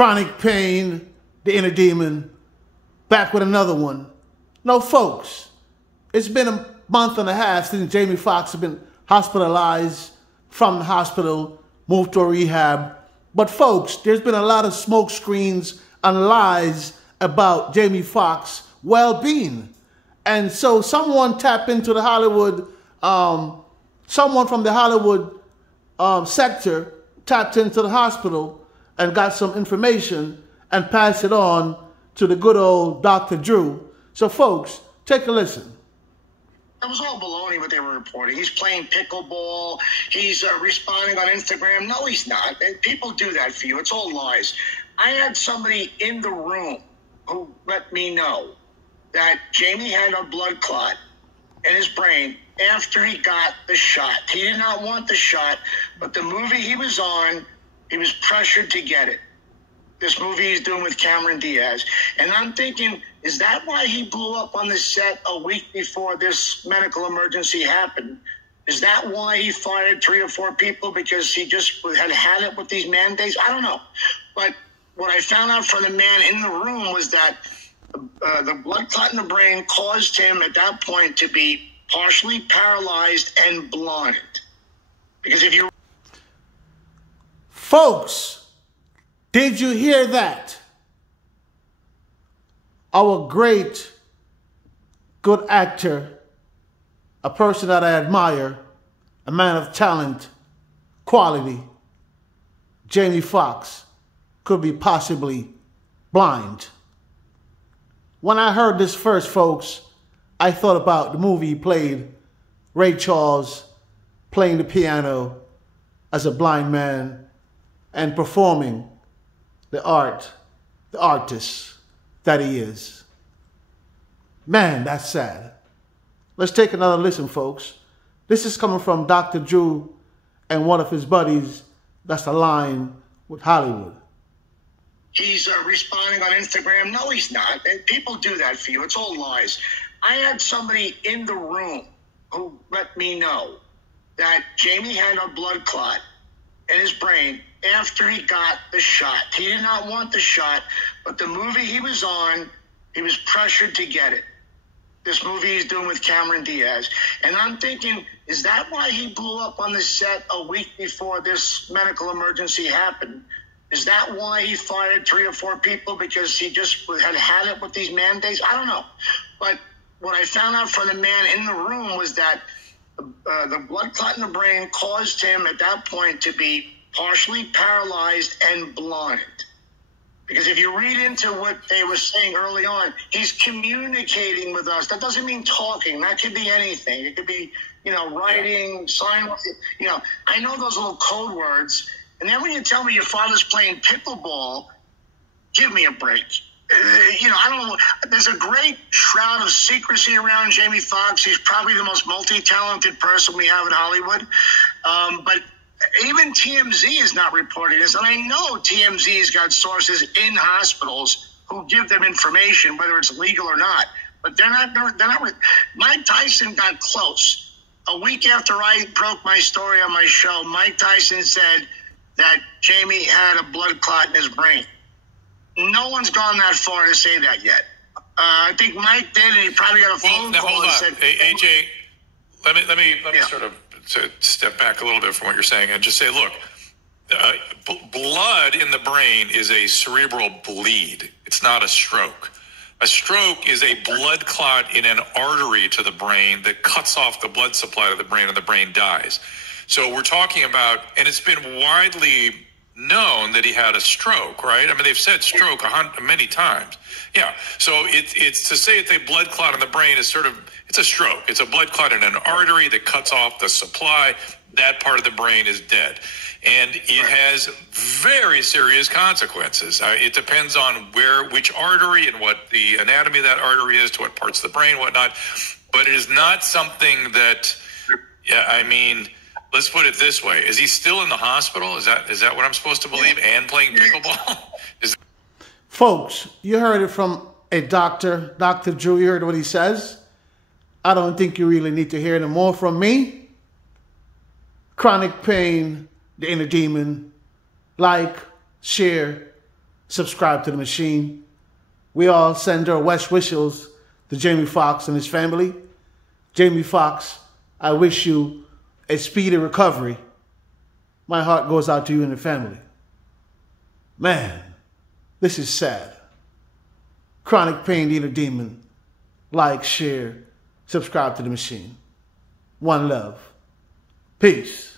Chronic pain, the inner demon, back with another one. No, folks, it's been a month and a half since Jamie Foxx has been hospitalized from the hospital, moved to a rehab. But folks, there's been a lot of smoke screens and lies about Jamie Foxx's well-being. And so someone tapped into the Hollywood, someone from the Hollywood sector tapped into the hospital and got some information and passed it on to the good old Dr. Drew. So folks, take a listen. That was all baloney what they were reporting. He's playing pickleball. He's responding on Instagram. No, he's not. People do that for you. It's all lies. I had somebody in the room who let me know that Jamie had a blood clot in his brain after he got the shot. He did not want the shot, but the movie he was on, he was pressured to get it. This movie he's doing with Cameron Diaz. And I'm thinking, is that why he blew up on the set a week before this medical emergency happened? Is that why he fired 3 or 4 people because he just had it with these mandates? I don't know. But what I found out from the man in the room was that the blood clot in the brain caused him at that point to be partially paralyzed and blind. Because if you... Folks, did you hear that? Our great, good actor, a person that I admire, a man of talent, quality, Jamie Foxx, could be possibly blind. When I heard this first, folks, I thought about the movie he played, Ray Charles, playing the piano as a blind man and performing the artist that he is. Man, that's sad. Let's take another listen, folks. This is coming from Dr. Drew and one of his buddies that's aligned with Hollywood. He's responding on Instagram. No, he's not. People do that for you. It's all lies. I had somebody in the room who let me know that Jamie had a blood clot in his brain after he got the shot. He did not want the shot, but the movie he was on, he was pressured to get it. This movie he's doing with Cameron Diaz. And I'm thinking, is that why he blew up on the set a week before this medical emergency happened? Is that why he fired 3 or 4 people because he just had it with these mandates? I don't know. But what I found out from the man in the room was that the blood clot in the brain caused him at that point to be partially paralyzed and blind. Because if you read into what they were saying early on, he's communicating with us. That doesn't mean talking. That could be anything. It could be, writing, sign, I know those little code words. And then when you tell me your father's playing pickleball, give me a break. I don't know. There's a great shroud of secrecy around Jamie Foxx. He's probably the most multi-talented person we have in Hollywood. But even TMZ is not reporting this. And I know TMZ's got sources in hospitals who give them information, whether it's legal or not. But they're not. Mike Tyson got close. A week after I broke my story on my show, Mike Tyson said that Jamie had a blood clot in his brain. No one's gone that far to say that yet. I think Mike did, and he probably got a phone call. Hold on. Said, AJ, let me sort of step back a little bit from what you're saying and just say, look, blood in the brain is a cerebral bleed. It's not a stroke. A stroke is a blood clot in an artery to the brain that cuts off the blood supply to the brain, and the brain dies. So we're talking about, and it's been widely known that he had a stroke, right? I mean, they've said stroke many times. Yeah. So it's to say it's a blood clot in the brain is it's a stroke. It's a blood clot in an artery that cuts off the supply. That part of the brain is dead. And it has very serious consequences. It depends on which artery and what the anatomy of that artery is, to what parts of the brain, whatnot. But it is not something that, let's put it this way. Is he still in the hospital? Is that what I'm supposed to believe? And playing pickleball? Folks, you heard it from a doctor, Dr. Drew. You heard what he says. I don't think you really need to hear any more from me. Chronic pain, the inner demon. Like, share, subscribe to the machine. We all send our best wishes to Jamie Foxx and his family. Jamie Foxx, I wish you a speedy recovery. My heart goes out to you and the family. Man, this is sad. Chronic Pain Dealer Demon. Like, share, subscribe to the machine. One love. Peace.